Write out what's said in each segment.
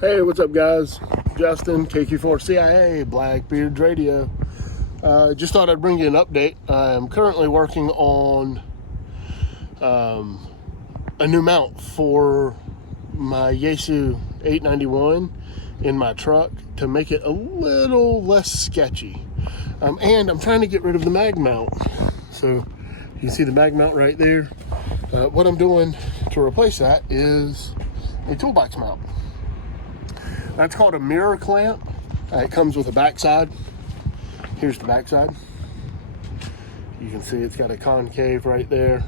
Hey, what's up, guys? Justin, KQ4CIA, Blackbeard Radio. Just thought I'd bring you an update. I'm currently working on a new mount for my Yaesu FT891 in my truck to make it a little less sketchy. And I'm trying to get rid of the mag mount. So you can see the mag mount right there. What I'm doing to replace that is a toolbox mount. That's called a mirror clamp. It comes with a backside. Here's the backside. You can see it's got a concave right there,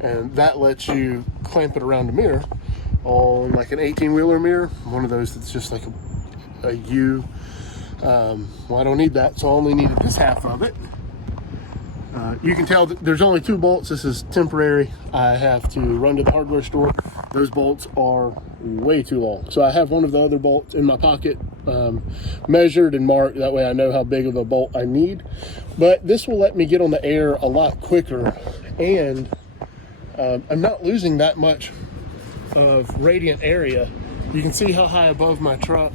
and that lets you clamp it around the mirror on like an 18-wheeler mirror, one of those that's just like a U. Well, I don't need that, so I only needed this half of it. You can tell that there's only 2 bolts. This is temporary. I have to run to the hardware store. Those bolts are way too long. So I have one of the other bolts in my pocket, measured and marked. That way I know how big of a bolt I need. But this will let me get on the air a lot quicker, and I'm not losing that much of radiant area. You can see how high above my truck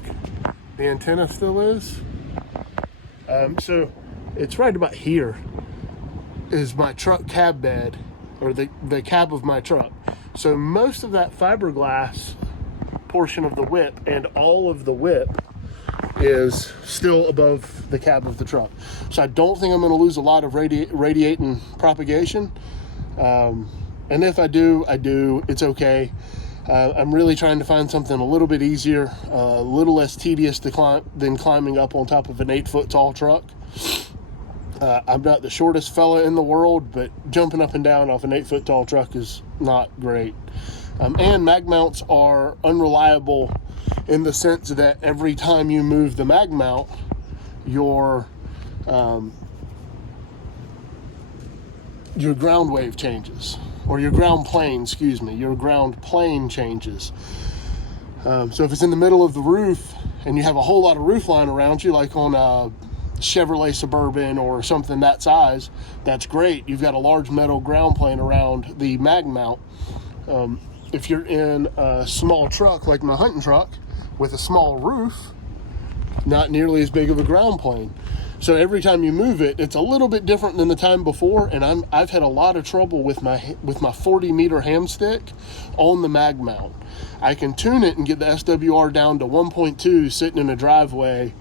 the antenna still is. So it's right about here is my truck cab bed, or the cab of my truck. So most of that fiberglass portion of the whip and all of the whip is still above the cab of the truck. So I don't think I'm going to lose a lot of radiating propagation. And if I do, it's okay. I'm really trying to find something a little bit easier, a little less tedious to climb than climbing up on top of an 8-foot tall truck. I'm not the shortest fella in the world, but jumping up and down off an 8-foot tall truck is not great. And mag mounts are unreliable in the sense that every time you move the mag mount, your ground wave changes, or your ground plane, your ground plane changes. So if it's in the middle of the roof and you have a whole lot of roof line around you, like on a Chevrolet Suburban or something that size, that's great. You've got a large metal ground plane around the mag mount. If you're in a small truck like my hunting truck with a small roof, not nearly as big of a ground plane. So every time you move it, it's a little bit different than the time before, and I've had a lot of trouble with my 40-meter ham stick on the mag mount. I can tune it and get the SWR down to 1.2 sitting in a driveway.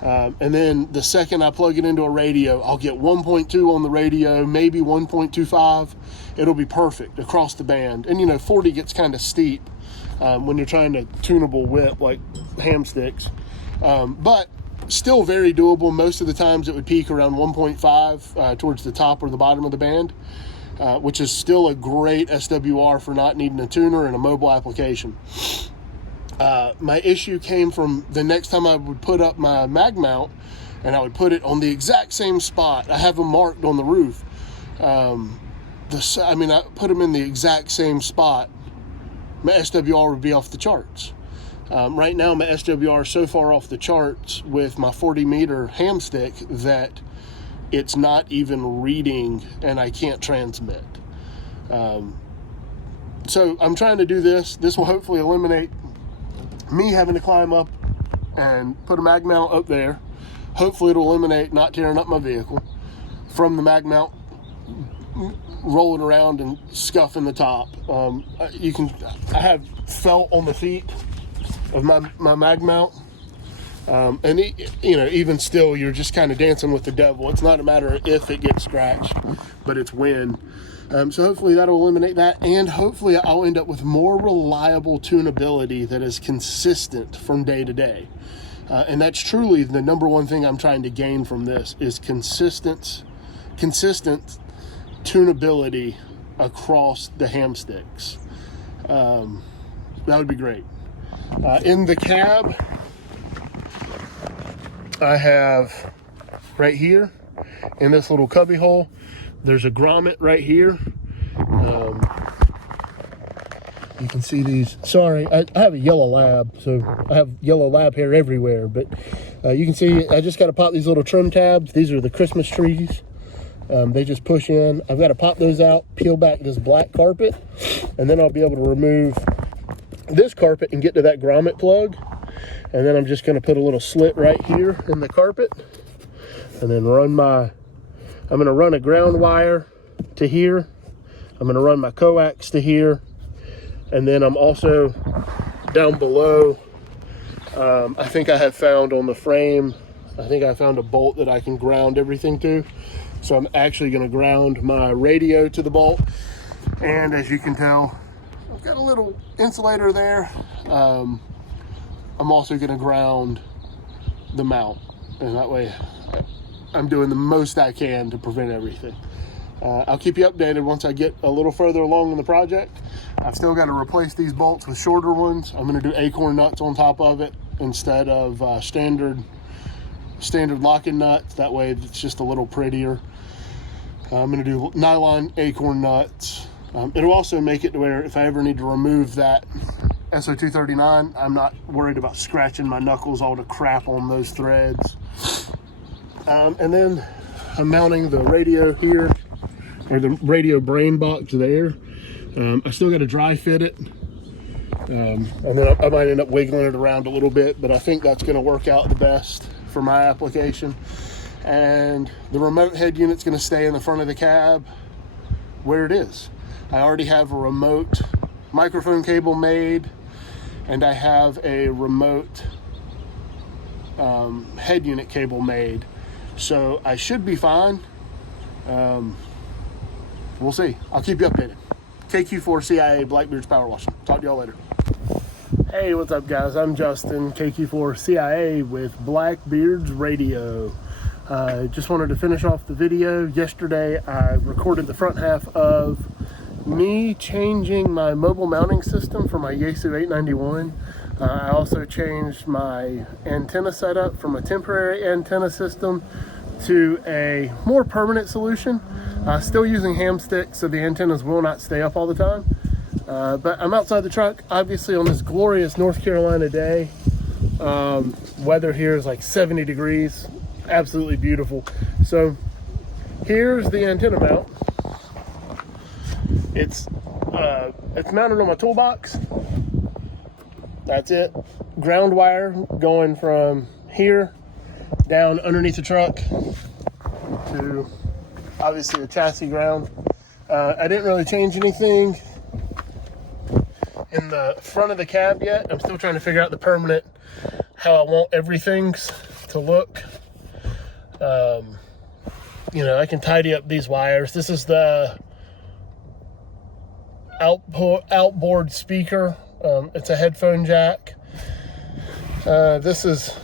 And then the second I plug it into a radio, I'll get 1.2 on the radio, maybe 1.25. It'll be perfect across the band. And 40 gets kind of steep when you're trying to tunable whip like ham sticks. But still very doable. Most of the times it would peak around 1.5 towards the top or the bottom of the band, which is still a great SWR for not needing a tuner in a mobile application. My issue came from the next time I would put up my mag mount, and I would put it on the exact same spot. I have them marked on the roof. I put them in the exact same spot. My SWR would be off the charts. Right now, my SWR is so far off the charts with my 40-meter ham stick that it's not even reading, and I can't transmit. So I'm trying to do this. This will hopefully eliminate me having to climb up and put a mag mount up there. Hopefully it'll eliminate not tearing up my vehicle from the mag mount rolling around and scuffing the top. I have felt on the feet of my mag mount, and even still, you're just kind of dancing with the devil. It's not a matter of if it gets scratched, but it's when. So hopefully that'll eliminate that, and hopefully I'll end up with more reliable tunability that is consistent from day to day. And that's truly the number one thing I'm trying to gain from this is consistent tunability across the ham sticks. That would be great. In the cab, I have right here in this little cubby hole, there's a grommet right here. You can see these. Sorry, I have a yellow lab, so I have yellow lab hair everywhere. But you can see I just got to pop these little trim tabs. These are the Christmas trees. They just push in. I've got to pop those out, peel back this black carpet, and then I'll be able to remove this carpet and get to that grommet plug. And then I'm just going to put a little slit right here in the carpet, and then I'm going to run a ground wire to here. I'm going to run my coax to here, and then I'm also down below. I think I have found on the frame, I think I found a bolt that I can ground everything to. So I'm actually going to ground my radio to the bolt. And as you can tell, I've got a little insulator there. I'm also going to ground the mount, and that way I'm doing the most I can to prevent everything. I'll keep you updated once I get a little further along in the project. I've still got to replace these bolts with shorter ones. I'm going to do acorn nuts on top of it instead of standard locking nuts. That way it's just a little prettier. I'm going to do nylon acorn nuts. It'll also make it to where if I ever need to remove that SO239, I'm not worried about scratching my knuckles all to crap on those threads. And then I'm mounting the radio here, or the radio brain box there. I still got to dry fit it. And then I might end up wiggling it around a little bit, but I think that's going to work out the best for my application. And the remote head unit's going to stay in the front of the cab where it is. I already have a remote microphone cable made, and I have a remote head unit cable made, so I should be fine. We'll see. I'll keep you updated. KQ4CIA, Blackbeard's Power Washing. Talk to y'all later. Hey, what's up, guys? I'm Justin, KQ4CIA with Blackbeard's Radio. Just wanted to finish off the video. Yesterday, I recorded the front half of me changing my mobile mounting system for my Yaesu FT891. I also changed my antenna setup from a temporary antenna system to a more permanent solution. Still using ham sticks, so the antennas will not stay up all the time. But I'm outside the truck, obviously on this glorious North Carolina day. Weather here is like 70 degrees, absolutely beautiful. So here's the antenna mount. It's mounted on my toolbox. That's it. Ground wire going from here down underneath the truck to obviously the chassis ground. I didn't really change anything in the front of the cab yet. I'm still trying to figure out the permanent, how I want everything to look. You know, I can tidy up these wires. This is the outboard speaker. It's a headphone jack. This is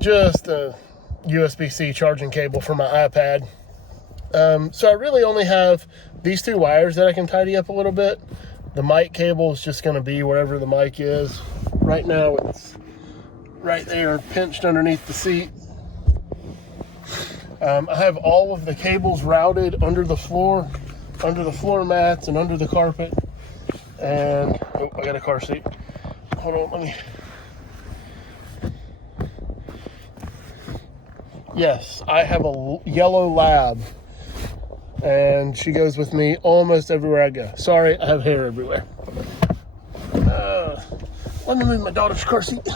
just a USB-C charging cable for my iPad. So I really only have these two wires that I can tidy up a little bit. The mic cable is just going to be wherever the mic is. Right now it's right there, pinched underneath the seat. I have all of the cables routed under the floor mats and under the carpet. And oh, I got a car seat. Hold on, let me. Yes, I have a yellow lab, and she goes with me almost everywhere I go. Sorry, I have hair everywhere. Let me move my daughter's car seat.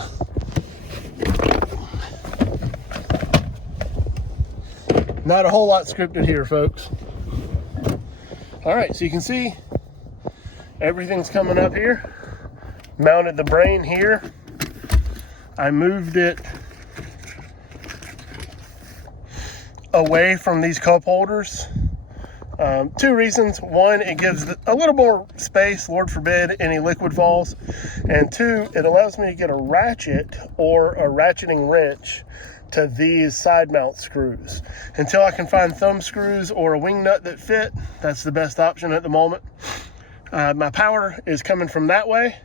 Not a whole lot scripted here, folks. All right, so you can see everything's coming up here. Mounted the brain here. I moved it away from these cup holders. Two reasons. One, it gives a little more space, Lord forbid any liquid falls. And two, it allows me to get a ratchet or a ratcheting wrench to these side mount screws. Until I can find thumb screws or a wing nut that fit, that's the best option at the moment. My power is coming from that way,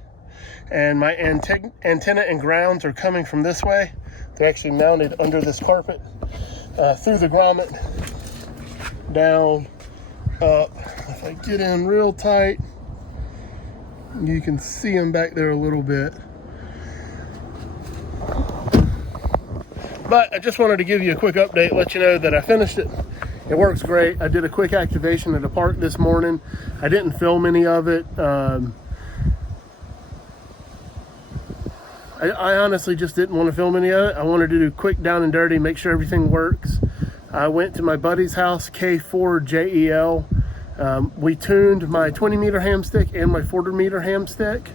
and my antenna and grounds are coming from this way. They're actually mounted under this carpet, through the grommet, down, up. If I get in real tight, you can see them back there a little bit. But I just wanted to give you a quick update, let you know that I finished it. It works great. I did a quick activation at a park this morning. I didn't film any of it. I honestly just didn't want to film any of it. I wanted to do quick down and dirty, make sure everything works. I went to my buddy's house, K4JEL. We tuned my 20 meter ham stick and my 40 meter ham stick.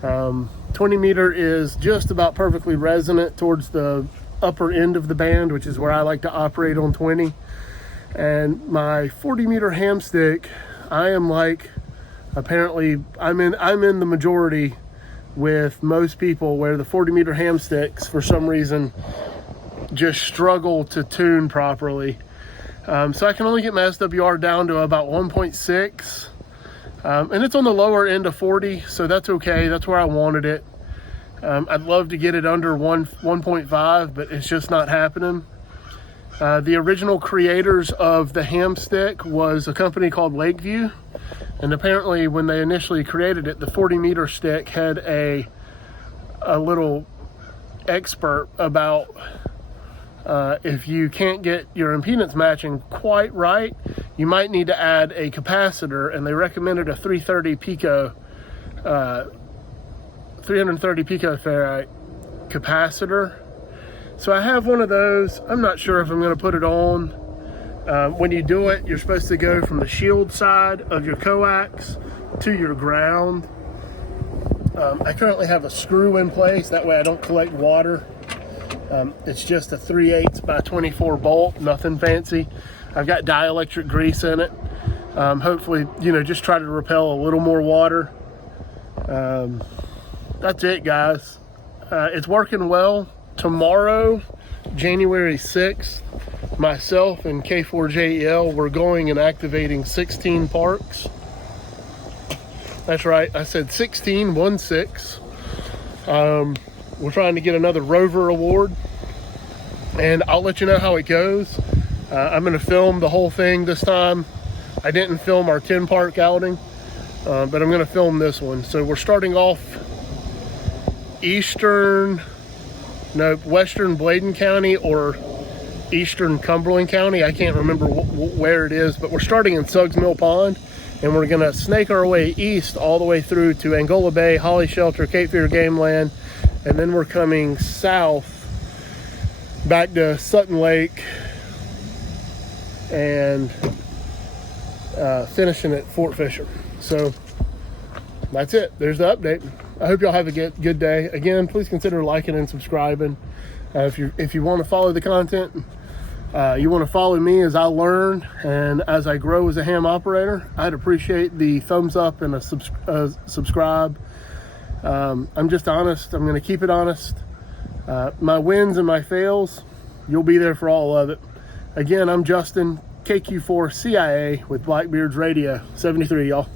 20 meter is just about perfectly resonant towards the upper end of the band, which is where I like to operate on 20. And my 40 meter ham stick, I am like, apparently I'm in the majority with most people, where the 40 meter ham sticks for some reason just struggle to tune properly. So I can only get my SWR down to about 1.6, and it's on the lower end of 40, so that's okay. That's where I wanted it. I'd love to get it under 1.5, but it's just not happening. The original creators of the ham stick was a company called Lakeview. And apparently when they initially created it, the 40 meter stick had a little expert about if you can't get your impedance matching quite right, you might need to add a capacitor, and they recommended a 330 picofarad capacitor. So I have one of those. I'm not sure if I'm going to put it on. When you do it, you're supposed to go from the shield side of your coax to your ground. I currently have a screw in place, that way I don't collect water. It's just a 3/8 by 24 bolt, nothing fancy. I've got dielectric grease in it. Hopefully, just try to repel a little more water. That's it, guys. It's working well. Tomorrow, January 6th, myself and K4JEL, we're going and activating 16 parks. That's right, I said 16, 1-6. We're trying to get another Rover award, and I'll let you know how it goes. I'm going to film the whole thing this time. I didn't film our 10 park outing, but I'm going to film this one. So we're starting off western Bladen County or eastern Cumberland County. I can't remember where it is, but we're starting in Suggs Mill Pond, and we're going to snake our way east all the way through to Angola Bay, Holly Shelter, Cape Fear Game Land, and then we're coming south back to Sutton Lake and finishing at Fort Fisher. So that's it. There's the update. I hope y'all have a good day. Again, please consider liking and subscribing. If you want to follow the content, you want to follow me as I learn and as I grow as a ham operator, I'd appreciate the thumbs up and a subscribe. I'm just honest. I'm going to keep it honest. My wins and my fails, you'll be there for all of it. Again, I'm Justin, KQ4CIA with Blackbeard's Radio 73, y'all.